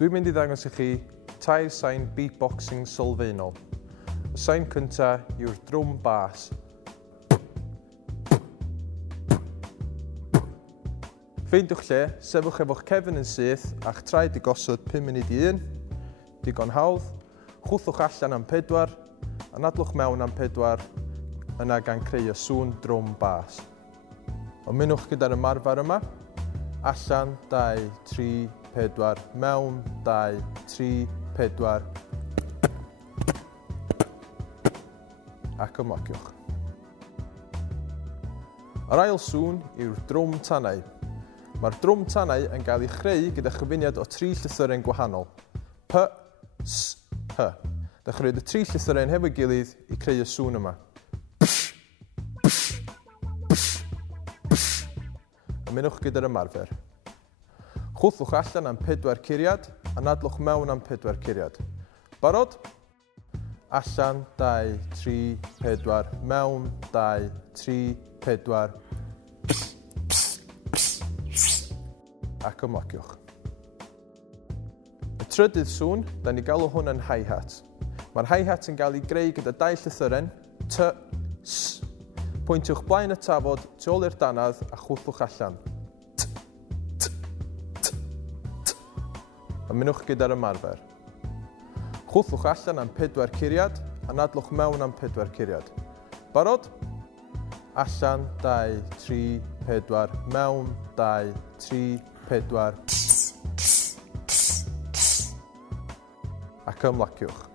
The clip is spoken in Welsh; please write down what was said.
Dwi'n mynd I ddangos I chi tair sain beatboxing sylfaenol. Y sain cyntaf yw'r drwm bas. Ffeindiwch lle, sefwch efo'ch cefn yn syth a'ch traed I gosod 5 munud I 1. Digon hawdd. Chwthwch allan am 4, anadlwch mewn am 4, yna gan creu y sŵn drwm bas. Ymunwch gyda'r ymarfer yma. Allan, 2, 3, 4, mewn, 2, 3, 4. Ac ymlaciwch. Yr ail sŵn yw'r drwm tanau. Mae'r drwm tanau yn cael ei chreu gyda chyfuniad o 3 llythyren gwahanol. P, S, H. Dechreuwyd y 3 llythyren hefo'i gilydd I creu y sŵn yma. Ymunwch gyda'r ymarfer. Chwthwch allan am 4 curiad, anadlwch mewn am 4 curiad. Barod? Allan, 2, 3, 4, mewn, 2, 3, 4. Ac ymlaciwch. Y trydydd sŵn, da ni galw hwn yn hi-hat. Mae'r hi-hat yn cael ei greu gyda 2 llythyren, T, S. Pwyntiwch blaen y tafod tu ôl i'r danadd a chwthwch allan. T, T, T, T. Ymunwch gyda'r ymarfer. Chwthwch allan am 4 curiad, anadlwch mewn am 4 curiad. Barod? Allan, 2, 3, 4, mewn, 2, 3, 4. Ac ymlaciwch.